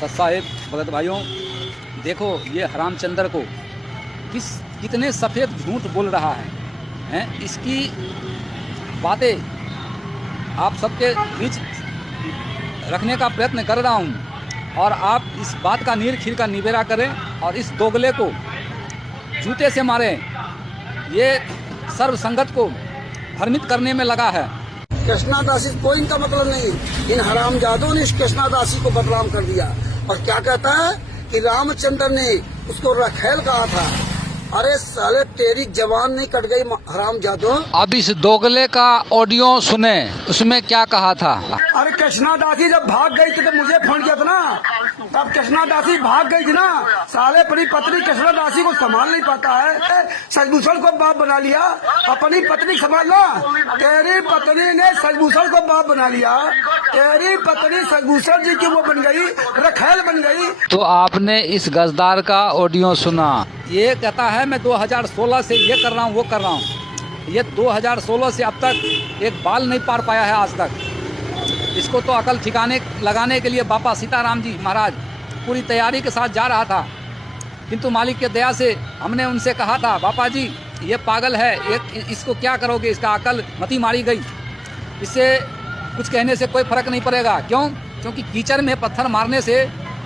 सत साहेब भगत भाइयों, देखो ये हरामचंद्र को कितने सफ़ेद झूठ बोल रहा है, इसकी बातें आप सबके बीच रखने का प्रयत्न कर रहा हूँ और आप इस बात का नीर खीर का निबेरा करें और इस दोगले को जूते से मारें। ये सर्व संगत को भ्रमित करने में लगा है। कृष्णादासी कोई इनका मतलब नहीं, इन हरामजादों ने इस कृष्णादासी को बदनाम कर दिया। और क्या कहता है कि रामचंद्र ने उसको रखेल कहा था। अरे साले तेरी जवान नहीं कट गई हरामजादों। अब इस दोगले का ऑडियो सुने, उसमें क्या कहा था। अरे कृष्णादासी जब भाग गई थी तो मुझे फोन किया था ना, तब कृष्णादासी भाग गई थी ना। साले अपनी पत्नी कृष्णादासी को संभाल नहीं पाता है, सजभूषण को बाप बना लिया। अपनी पत्नी संभालना, तेरी पत्नी ने सजभूषण को बाप बना लिया। तेरी पत्नी सजभूषण जी की वो बन गई, रखेल बन गई। तो आपने इस गजदार का ऑडियो सुना। ये कहता है मैं 2016 से ये कर रहा हूँ वो कर रहा हूँ। ये 2016 से अब तक एक बाल नहीं पार पाया है आज तक। इसको तो अकल ठिकाने लगाने के लिए बापा सीताराम जी महाराज पूरी तैयारी के साथ जा रहा था, किंतु मालिक के दया से हमने उनसे कहा था बापा जी ये पागल है, इसको क्या करोगे, इसका अकल मती मारी गई, इससे कुछ कहने से कोई फर्क नहीं पड़ेगा। क्यों? क्योंकि कीचड़ में पत्थर मारने से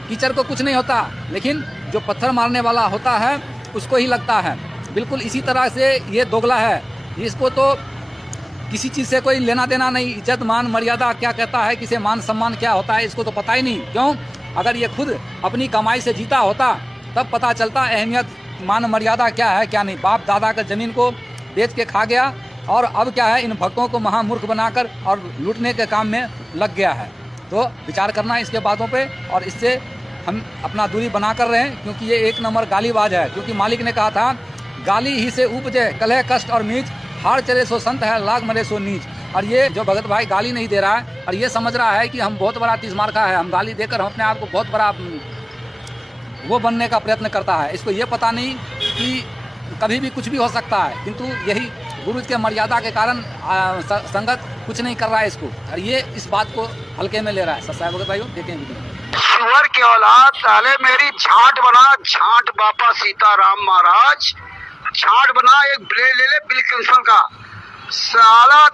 कीचड़ को कुछ नहीं होता, लेकिन जो पत्थर मारने वाला होता है उसको ही लगता है। बिल्कुल इसी तरह से ये दोगला है। इसको तो किसी चीज़ से कोई लेना देना नहीं, इज्जत मान मर्यादा क्या कहता है, किसे मान सम्मान क्या होता है, इसको तो पता ही नहीं। क्यों? अगर ये खुद अपनी कमाई से जीता होता तब पता चलता अहमियत मान मर्यादा क्या है क्या नहीं। बाप दादा का ज़मीन को बेच के खा गया और अब क्या है, इन भक्तों को महामूर्ख बनाकर और लूटने के काम में लग गया है। तो विचार करना इसके बातों पे, और इससे हम अपना दूरी बना कर रहे हैं, क्योंकि ये एक नंबर गालीबाज है। क्योंकि मालिक ने कहा था गाली ही से उपजे कलह कष्ट और नीच, हार चले सो संत है लाग मरे सो नीच। और ये जो भगत भाई गाली नहीं दे रहा है और ये समझ रहा है कि हम बहुत बड़ा तीसमार का है, हम गाली देकर हम अपने आप को बहुत बड़ा वो बनने का प्रयत्न करता है। इसको ये पता नहीं कि कभी भी कुछ भी हो सकता है, किंतु यही गुरु के मर्यादा के कारण संगत कुछ नहीं कर रहा है इसको, और ये इस बात को हल्के में ले रहा है। सत्साई भगत भाइयों देखें सुअर की औलाद, साले मेरी छाट बना, छाट बापा सीताराम महाराज, छाट बना, एक ब्लेड ले ले बिल क्लिंटन का साला।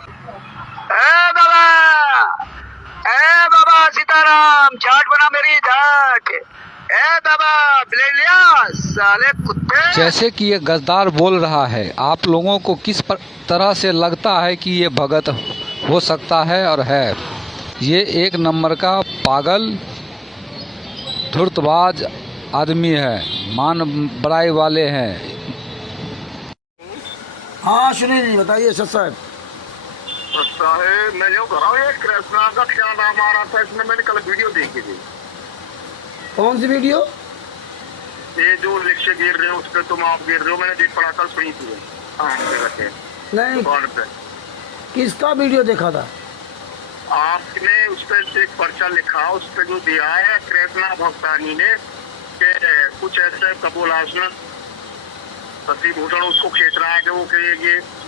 ए बाबा सीताराम, छाट बना मेरी झाट। ए बाबा ब्लेड लिया साले कुत्ते। जैसे कि ये गद्दार बोल रहा है, आप लोगों को किस तरह से लगता है कि ये भगत हो सकता है और है? ये एक नंबर का पागल धूर्तबाज आदमी है, मान बड़ाई वाले हैं। हाँ सुनिए जी, बताइए सर साहब। मैं जो कर रहा हूँ, ये कृष्णा का क्या नाम आ रहा था इसमें, मैंने कल वीडियो देखी थी। कौन सी वीडियो? ये जो रिक्शे गिर रहे हो उस पर तुम आप गिर रहे हो, मैंने देख पड़ा कल सुनी थी। नहीं, किसका वीडियो देखा था आपने? उस पर एक पर्चा लिखा, उस पर जो दिया है कृष्णा भक्तानी ने कि कुछ ऐसे कबूल उसने शशि भूषण उसको खींच रहा है कि वो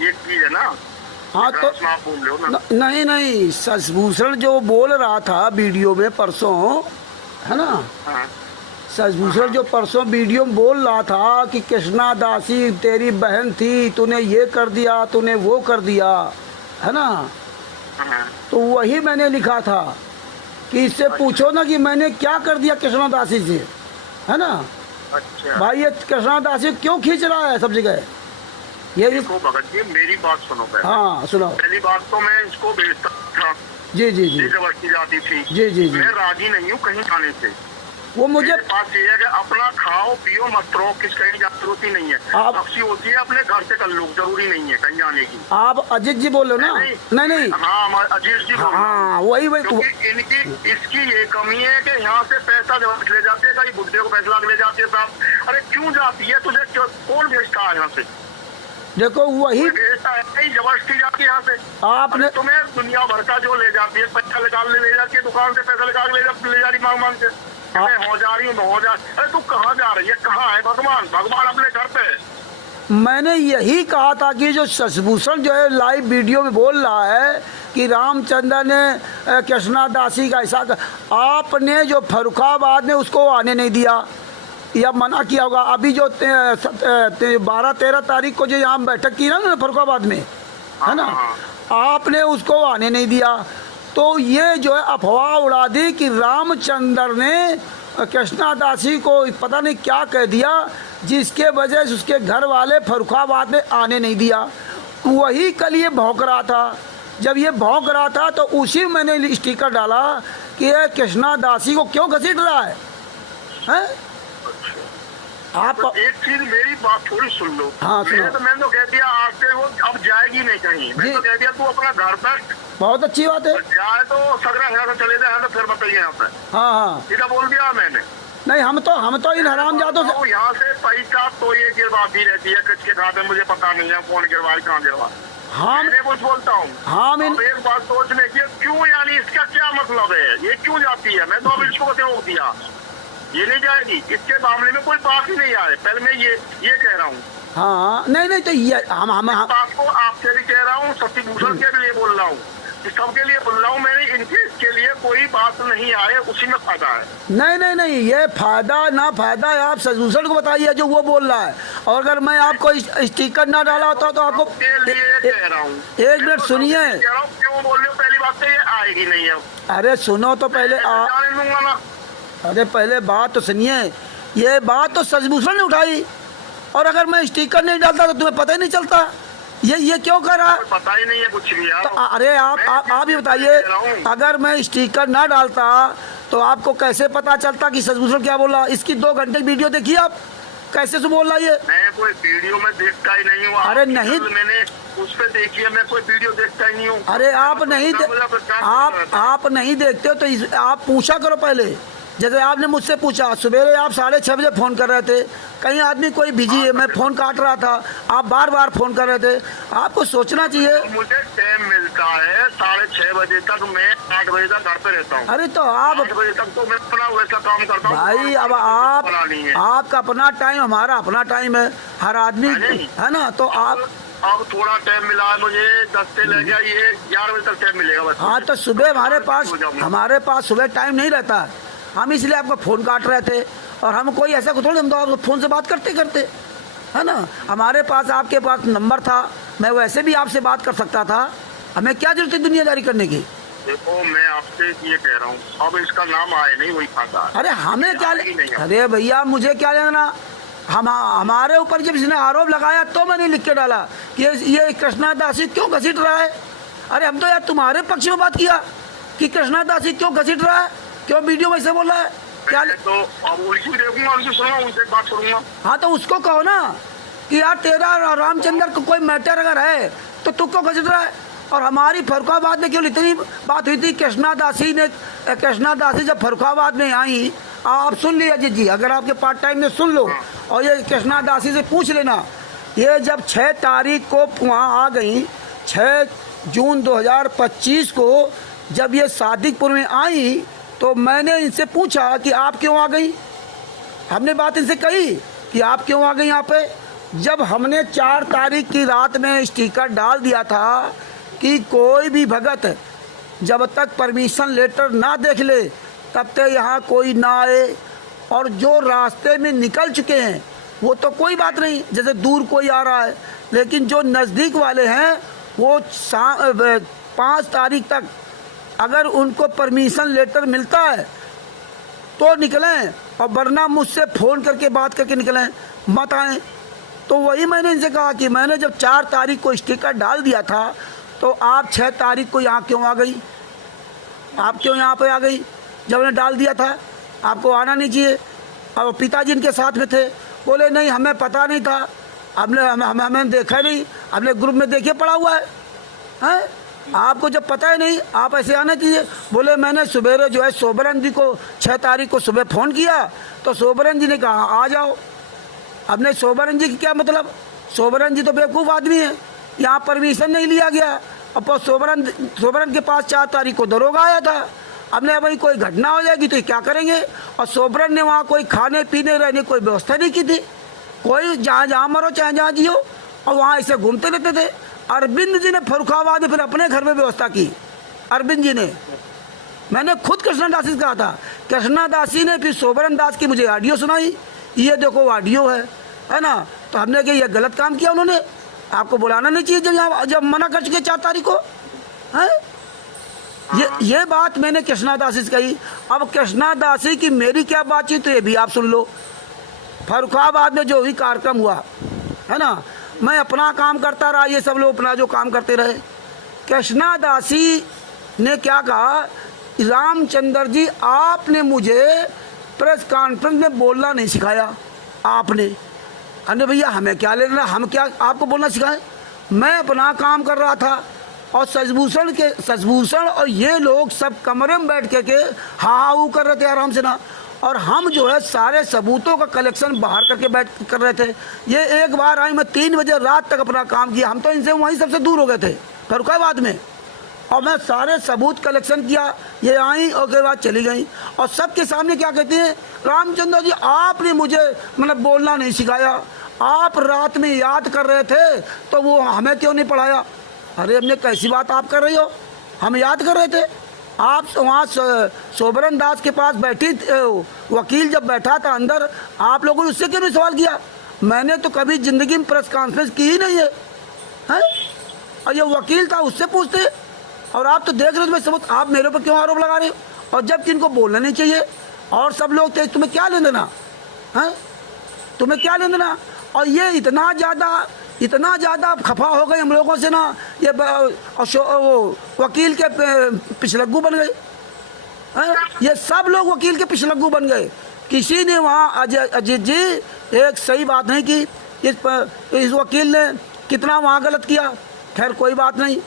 ये चीज है ना। हाँ तो आप बोल रहे हो ना? नहीं, शशिभूषण जो बोल रहा था वीडियो में परसों, है ना, हाँ। शशिभूषण जो परसों वीडियो में बोल रहा था कि कृष्णा दासी तेरी बहन थी, तूने ये कर दिया, तूने वो कर दिया, है ना। हाँ। तो वही मैंने लिखा था कि इससे पूछो ना कि मैंने क्या कर दिया कृष्णा दासी से, है ना। अच्छा भाई ये कृष्णा दासी क्यों खींच रहा है सब जगह? ये देखो भगत जी, मेरी बात सुनो पहले। हाँ सुनाओ। पहली बात तो मैं इसको भेजता था, जी जी जी जबरदस्ती जाती थी। जी जी जी। मैं राजी नहीं हूँ कहीं जाने से। वो मुझे मेरे पास ये है कि अपना खाओ पियो मत रहो, किस कहीं की जरूरत ही नहीं है। आप अक्सी होती है अपने घर से कर लो, जरूरी नहीं है कहीं जाने की। आप अजीत जी बोल रहे हो ना? नहीं हाँ अजीत जी बोल रहा हूँ। हाँ वही क्योंकि इसकी ये कमी है कि यहाँ से पैसा जब ले जाती है, कहीं बुढ़े को पैसा ले जाती है साहब। अरे क्यों जाती है? तुझे कौन भेजता है यहाँ से? देखो वही भेजता है, जबरदस्ती जाती है यहाँ से। आपने तुम्हें दुनिया भर का जो ले जाती है, पैसा निकाल ले जाती है, दुकान से पैसा निकाल ले जा रही मांग के। मैं हो जा रही हूँ, हो जा। अरे तू कहाँ जा रही है? कहाँ है भगवान? भगवान अपने घर पे है। मैंने यही कहा था कि जो शशिभूषण जो है लाइव वीडियो में बोल रहा है कि रामचंद्र ने कृष्णा दासी का ऐसा आपने जो फर्रुखाबाद में उसको आने नहीं दिया या मना किया होगा। अभी जो 12-13 तारीख को जो यहाँ बैठक की ना फर्रुखाबाद में, है ना, आपने उसको आने नहीं दिया। तो ये जो है अफवाह उड़ा दी कि रामचंद्र ने कृष्णा दासी को पता नहीं क्या कह दिया जिसके वजह से उसके घर वाले फर्रुखाबाद में आने नहीं दिया। वही कल ये भौंक रहा था। जब ये भौंक रहा था तो उसी में मैंने स्टिकर डाला कि ये कृष्णा दासी को क्यों घसीट रहा है, हैं? आप तो एक चीज मेरी बात थोड़ी सुन लो। हाँ, मैंने तो कह दिया आपसे वो अब जाएगी नहीं कहीं। मैं तो कह दिया तू अपना घर तक, बहुत अच्छी बात है। जाए तो सगरा हिरा चले जाए तो फिर बताइए यहाँ पे। हाँ हाँ, सीधा बोल दिया मैंने। नहीं हम तो इन हरामजादों से यहाँ से पैसा तो ये गिरवाती रहती है किसके खाते, मुझे पता नहीं है कौन गिरवा कहाँ गिरवा। हाँ मैं कुछ बोलता हूँ। हाँ, अब एक बात सोचने की, क्यों, यानी इसका क्या मतलब है, ये क्यों जाती है? मैं तो अब इसको कैसे रोक दिया, ये नहीं जाएगी। इसके मामले में कोई बात ही नहीं आए, पहले मैं ये कह रहा हूँ। हाँ नहीं तो ये हम बात को आपसे भी कह रहा हूँ, शशिभूषण के लिए बोल रहा हूँ, सबके लिए बोल रहा हूँ। मैंने इनके इसके लिए कोई बात नहीं आए, उसी में फायदा है। नहीं ये फायदा ना फायदा है आप शशिभूषण को बताइए जो वो बोल रहा है। और अगर मैं आपको स्टिकर ना डाला होता तो आपको कह रहा हूँ, एक मिनट सुनिए। क्यों बोल रहे हो? पहली बात तो ये आएगी नहीं है। अरे सुनो तो पहले लूंगा ना। अरे पहले बात तो सुनिए। ये बात तो शशिभूषण ने उठाई और अगर मैं स्टिकर नहीं डालता तो तुम्हें पता ही नहीं चलता। ये क्यों कर रहा है? पता ही नहीं है कुछ भी यार। तो अरे आप ही बताइए, अगर मैं स्टिकर ना डालता तो आपको कैसे पता चलता कि शशिभूषण क्या बोला? इसकी 2 घंटे की वीडियो देखिए आप, कैसे से बोल रहा है ये। मैं कोई वीडियो में देखता ही नहीं हूँ। अरे नहीं, मैंने उस पे देखी है, मैं कोई वीडियो देखता ही नहीं हूँ। अरे आप नहीं देखते हो तो आप पूछा करो पहले। जैसे आपने मुझसे पूछा, सवेरे आप 6:30 बजे फ़ोन कर रहे थे, कहीं आदमी कोई बिजी है, मैं फ़ोन काट रहा था, आप बार बार फ़ोन कर रहे थे। आपको सोचना चाहिए। मुझे टाइम मिलता है 6:30 बजे तक, मैं 8 बजे तक घर पे रहता हूँ। अरे तो आप 8 बजे तक तो मैं अपना वैसा काम करता हूँ भाई। अब आपका अपना टाइम, हमारा अपना टाइम है, हर आदमी है ना। तो आप अब थोड़ा टाइम मिला है मुझे, 10 से ले गया, ये 11 बजे तक टाइम मिलेगा बस। हाँ तो सुबह हमारे पास सुबह टाइम नहीं रहता, हम इसलिए आपका फ़ोन काट रहे थे। और हम कोई ऐसा थोड़ी, हम तो आपको फ़ोन से बात करते है ना। हमारे पास आपके पास नंबर था, मैं वैसे भी आपसे बात कर सकता था, हमें क्या जरूरत है दुनियादारी करने की। देखो मैं आपसे ये कह रहा हूँ, अब इसका नाम आए नहीं वही खाता। अरे हमें क्या, अरे भैया मुझे क्या लेना। हमारे ऊपर जब इसने आरोप लगाया तो मैंने लिख के डाला कि ये कृष्णा दासी क्यों घसीट रहा है। अरे हम तो यार तुम्हारे पक्ष में बात किया कि कृष्णा दासी क्यों घसीट रहा है, क्यों वीडियो में से बोल रहा है क्या। तो अब उनकी देखूंगा, उनसे सुनूंगा, उनसे बात करूंगा। हाँ तो उसको कहो ना कि यार तेरा रामचंद्र को कोई मैटर अगर है तो तू क्यों घसीट रहा है। और हमारी फर्रुखाबाद में क्यों इतनी बात हुई थी, कृष्णा दासी जब फर्रुखाबाद में आई, आप सुन लिया जी, अगर आपके पार्ट टाइम में सुन लो और ये कृष्णा दासी से पूछ लेना। ये जब 6 तारीख को वहाँ आ गई, 6 जून 2025 को जब ये सादिकपुर में आई तो मैंने इनसे पूछा कि आप क्यों आ गई। हमने बात इनसे कही कि आप क्यों आ गई यहाँ पे। जब हमने 4 तारीख की रात में स्टिकर डाल दिया था कि कोई भी भगत जब तक परमिशन लेटर ना देख ले तब तक यहाँ कोई ना आए। और जो रास्ते में निकल चुके हैं वो तो कोई बात नहीं, जैसे दूर कोई आ रहा है, लेकिन जो नज़दीक वाले हैं वो 5 तारीख तक अगर उनको परमिशन लेटर मिलता है तो निकलें, और वरना मुझसे फ़ोन करके बात करके निकलें, मत आएँ। तो वही मैंने इनसे कहा कि मैंने जब 4 तारीख को स्टिकर डाल दिया था तो आप 6 तारीख को यहाँ क्यों आ गई, आप क्यों यहाँ पे आ गई जब मैंने डाल दिया था, आपको आना नहीं चाहिए। और पिताजी इनके साथ में थे, बोले नहीं हमें पता नहीं था, हमें देखा नहीं, हमने ग्रुप में देखिए पड़ा हुआ है, आपको जब पता है नहीं आप ऐसे आना चाहिए। बोले मैंने सुबह जो है सोबरन जी को 6 तारीख को सुबह फ़ोन किया तो सोबरन जी ने कहा आ जाओ। अब नहीं सोबरन जी की क्या मतलब, सोबरन जी तो बेवकूफ़ आदमी है, यहाँ परमिशन नहीं लिया गया। अब सोबरन के पास 4 तारीख को दरोगा आया था। अब नहीं भाई कोई घटना हो जाएगी तो क्या करेंगे, और सोबरन ने वहाँ कोई खाने पीने रहने कोई व्यवस्था नहीं की थी, कोई जहाँ जहाँ मरो चाहे जहाँ जियो, और वहाँ ऐसे घूमते रहते थे। अरविंद जी ने फर्रुखाबाद में फिर अपने घर में व्यवस्था की, अरविंद जी ने। मैंने खुद कृष्णदासी से कहा था, कृष्णदासी ने फिर सोबरन दास की मुझे ऑडियो सुनाई, ये देखो ऑडियो है ना। तो हमने कहा ये गलत काम किया उन्होंने, आपको बुलाना नहीं चाहिए जब मना कर चुके 4 तारीख को है। ये बात मैंने कृष्णदासी से कही। अब कृष्णदासी की मेरी क्या बातचीत, तो ये भी आप सुन लो। फर्रुखाबाद में जो भी कार्यक्रम हुआ है ना, मैं अपना काम करता रहा, ये सब लोग अपना जो काम करते रहे। कृष्णदासी ने क्या कहा, रामचंद्र जी आपने मुझे प्रेस कॉन्फ्रेंस में बोलना नहीं सिखाया आपने। अरे भैया हमें क्या लेना, हम क्या आपको बोलना सिखाएं। मैं अपना काम कर रहा था और शशिभूषण और ये लोग सब कमरे में बैठ के हाँ वो कर रहे थे आराम से ना। और हम जो है सारे सबूतों का कलेक्शन बाहर करके बैठ कर रहे थे। ये एक बार आई, मैं 3 बजे रात तक अपना काम किया। हम तो इनसे वहीं सबसे दूर हो गए थे फर्रुखाबाद में, और मैं सारे सबूत कलेक्शन किया। ये आई और उसके बाद चली गई, और सबके सामने क्या कहती हैं, रामचंद्र जी आपने मुझे मतलब बोलना नहीं सिखाया, आप रात में याद कर रहे थे तो वो हमें क्यों नहीं पढ़ाया। अरे हमने कैसी बात आप कर रही हो, हम याद कर रहे थे। आप वहाँ सोबरन दास के पास बैठी, वकील जब बैठा था अंदर, आप लोगों ने उससे क्यों नहीं सवाल किया। मैंने तो कभी ज़िंदगी में प्रेस कॉन्फ्रेंस की ही नहीं है, और ये वकील था उससे पूछते। और आप तो देख रहे हो सबूत, आप मेरे ऊपर क्यों आरोप लगा रहे हो। और जब इनको बोलना नहीं चाहिए, और सब लोग थे, तुम्हें क्या लेना देना है, तुम्हें क्या लेना देना। और ये इतना ज़्यादा आप खफा हो गए हम लोगों से ना, ये वो वकील के पिछलग्गू बन गए हैं। ये सब लोग वकील के पिछलग्गू बन गए। किसी ने वहाँ अजीत जी एक सही बात नहीं की, इस वकील ने कितना वहाँ गलत किया। खैर कोई बात नहीं।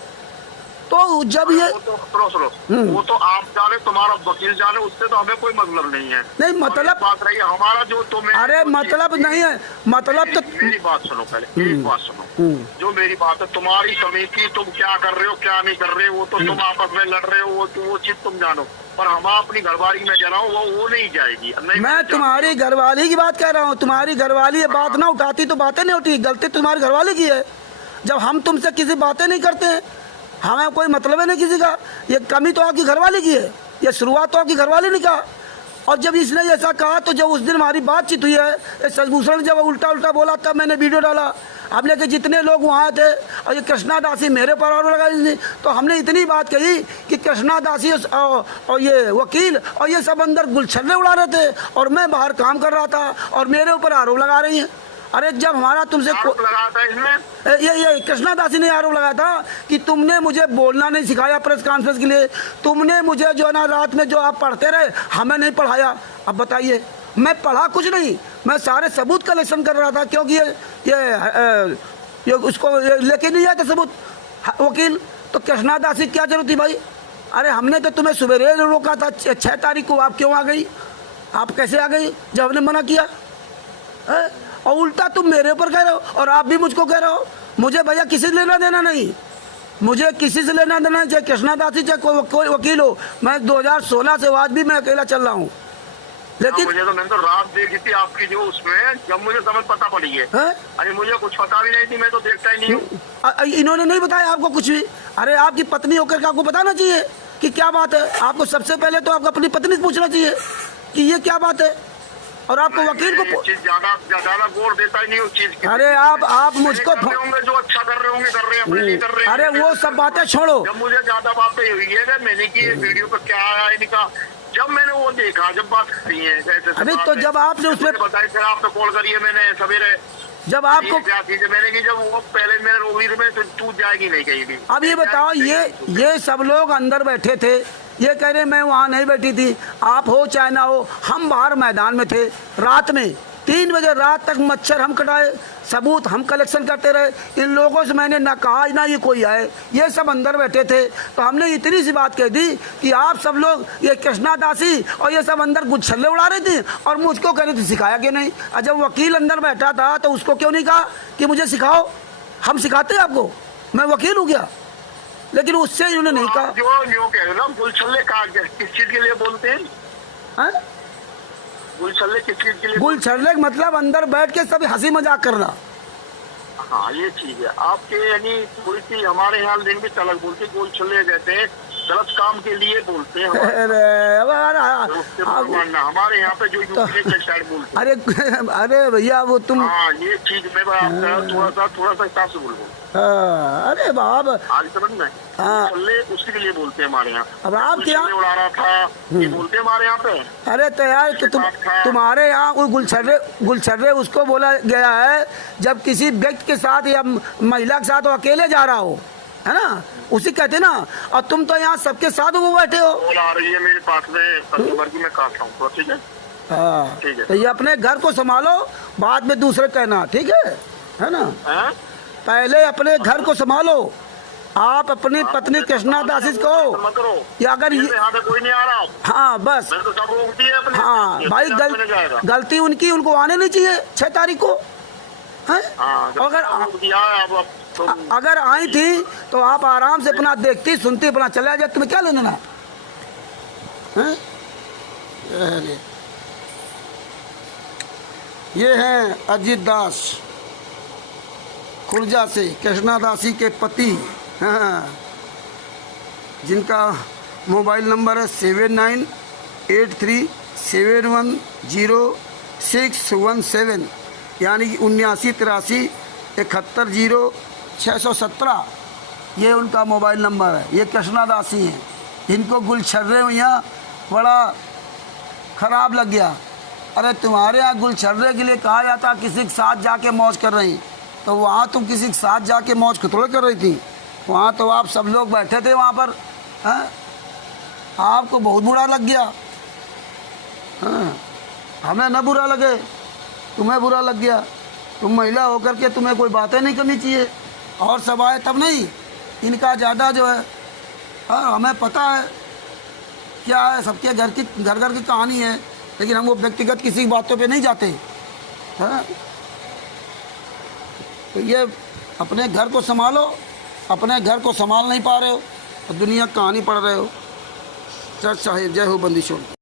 तो जब ये वो तो आप जाने, तुम्हारा वकील जाने, उससे तो हमें कोई मतलब नहीं है। नहीं मतलब बात रही है हमारा जो तुम्हें, अरे मतलब नहीं है, मतलब तो मेरी बात सुनो पहले, मेरी बात सुनो। जो मेरी बात है, तुम्हारी समिति तुम क्या कर रहे हो क्या नहीं कर रहे हो, वो तो तुम आपस में लड़ रहे हो, वो चीज तुम जानो। पर हम अपनी घरवाली में जनाओ वो नहीं जाएगी। मैं तुम्हारी घरवाली की बात कह रहा हूँ। तुम्हारी घरवाली ये बात ना उठाती तो बातें नहीं उठी। गलती तुम्हारी घरवाली की है। जब हम तुमसे किसी बातें नहीं करते हैं, हमें कोई मतलब है नहीं किसी का। ये कमी तो आपकी घरवाली की है, ये शुरुआत तो आपकी घरवाली ने कहा। और जब इसने ऐसा कहा, तो जब उस दिन हमारी बातचीत हुई है, शशिभूषण जब उल्टा बोला, तब मैंने वीडियो डाला। हमने कि जितने लोग वहाँ थे, और ये कृष्णदासी मेरे पर आरोप लगाई थी, तो हमने इतनी बात कही कि कृष्णदासी और ये वकील और ये सब अंदर गुलछल्ले उड़ा रहे थे, और मैं बाहर काम कर रहा था, और मेरे ऊपर आरोप लगा रही हैं। अरे जब हमारा तुमसे लगा था इसमें, ये कृष्णदासी ने आरोप लगाया था कि तुमने मुझे बोलना नहीं सिखाया प्रेस कॉन्फ्रेंस के लिए, तुमने मुझे जो है ना रात में जो आप पढ़ते रहे हमें नहीं पढ़ाया। अब बताइए, मैं पढ़ा कुछ नहीं, मैं सारे सबूत कलेक्शन कर रहा था, क्योंकि ये उसको लेके नहीं आया था सबूत वकील। तो कृष्णदासी क्या जरूरत थी भाई। अरे हमने तो तुम्हें सवेरे रोका था 6 तारीख को, आप क्यों आ गई, आप कैसे आ गई जब हमने मना किया है? और उल्टा तुम मेरे ऊपर कह रहे हो, और आप भी मुझको कह रहे हो। मुझे भैया किसी से लेना देना नहीं, मुझे किसी से लेना देना नहीं, चाहे कृष्णदासी चाहे कोई वकील हो। मैं 2016 से आज भी मैं अकेला चल रहा हूँ। लेकिन मुझे तो मैंने तो रात देखी थी आपकी जो उसमें, जब मुझे समझ पता पड़ी है। अरे मुझे कुछ पता भी नहीं थी, मैं तो देखता ही नहीं हूँ। इन्होंने नहीं बताया आपको कुछ भी। अरे आपकी पत्नी होकर के आपको बताना चाहिए कि क्या बात है। आपको सबसे पहले तो आपको अपनी पत्नी से पूछना चाहिए कि ये क्या बात है, और आपको वकील को ज्यादा गौर देता ही नहीं उस चीज की। अरे आप मुझको जो अच्छा कर रहे होंगे कर रहे हैं, अपने नहीं कर रहे हैं। अरे वो सब बातें छोड़ो। जब मुझे ज्यादा बातें हुई है, मैंने की वीडियो पे क्या आया इनका, जब मैंने वो देखा, जब बात करी है अभी तो जब आपने उसमें बताया थे, आपने कॉल करी है मैंने सवेरे, जब आपको क्या चीजें मैंने की, जब वो पहले मेरे रोवीर में तो तू जाएगी नहीं कहीं भी। अब ये बताओ, ये सब लोग अंदर बैठे थे, ये कह रहे मैं वहाँ नहीं बैठी थी, आप हो चाहे ना हो, हम बाहर मैदान में थे। रात में 3 बजे रात तक मच्छर हम कटाए, सबूत हम कलेक्शन करते रहे। इन लोगों से मैंने ना कहा ना ये कोई आए, ये सब अंदर बैठे थे। तो हमने इतनी सी बात कह दी कि आप सब लोग, ये कृष्णदासी और ये सब अंदर गुच्छल्ले उड़ा रहे थे, और मुझको कह रहे थे सिखाया कि नहीं। और जब वकील अंदर बैठा था तो उसको क्यों नहीं कहा कि मुझे सिखाओ, हम सिखाते हैं आपको, मैं वकील हूँ क्या। लेकिन उससे इन्होंने नहीं कहा। जो कह रहे ना गुलछल्ले किस चीज के लिए बोलते हैं, गुलछल्ले किस चीज के लिए? गुल छल्ले का मतलब अंदर बैठ के सब हंसी मजाक करना। हाँ ये चीज है आपके, यानी थोड़ी सी हमारे यहाँ लैंग्वेज अलग बोलते, गुलछल्ले कहते हैं गलत काम के लिए बोलते हैं हमारे यहाँ पे जो यूपी के साइड बोलते हैं। अरे भैया वो तुम, हाँ ये चीज मैं थोड़ा सा हिसाब से बोल अरे बाप आज समझ में। हाँ। गुलछल्ले उसी के लिए बोलते हैं हमारे यहाँ। अब आप क्या उड़ा रहा था ये बोलते हैं हमारे यहाँ पे। अरे तो यार तुम्हारे यहाँ वो गुलछर्रे उसको बोला गया है जब किसी व्यक्ति के साथ या महिला के साथ वो अकेले जा रहा हो, है ना, उसी कहते ना। और तुम तो यहाँ सबके साथ वो बैठे हो। बोल आ रही है मेरे पास में कस्टमर की, मैं काट रहा हूँ। ठीक है हाँ ठीक है। तो ये अपने घर को संभालो, बाद में दूसरे कहना, ठीक है ना। पहले अपने घर को संभालो। आप अपनी पत्नी कृष्णा दासी को या अगर ये कोई नहीं आ रहा, हाँ बस, तो सब रोक दिए अपने। हाँ भाई गलती उनकी, उनको आने नहीं चाहिए 6 तारीख को, है। अगर आई थी तो आप आराम से अपना देखती सुनती अपना चले जाए, तुम्हें क्या लेना है? ये हैं अजीत दास खुर्जा से, कृष्णा दासी के पति, हाँ, जिनका मोबाइल नंबर है 7983710617, यानी कि 7983710617, ये उनका मोबाइल नंबर है। ये कृष्णा दासी हैं, इनको गुलछर्रे यहाँ बड़ा ख़राब लग गया। अरे तुम्हारे यहाँ गुलछर्रे के लिए कहा जाता किसी के साथ जाके मौज कर रही, तो वहाँ तुम किसी के साथ जाके मौज थोड़ा कर रही थी, वहाँ तो आप सब लोग बैठे थे वहाँ पर, हैं। आपको बहुत बुरा लग गया, हाँ। हमें न बुरा लगे, तुम्हें बुरा लग गया। तुम महिला होकर के तुम्हें कोई बातें नहीं करनी चाहिए, और सब आए तब नहीं, इनका ज़्यादा जो है, हाँ हमें पता है क्या है, सबके घर की कहानी है, लेकिन हम वो व्यक्तिगत किसी बातों पे नहीं जाते, हाँ। तो ये अपने घर को संभालो, अपने घर को संभाल नहीं पा रहे हो तो दुनिया कहानी पढ़ रहे हो। चल साहिब, जय हो बंदी छोड़।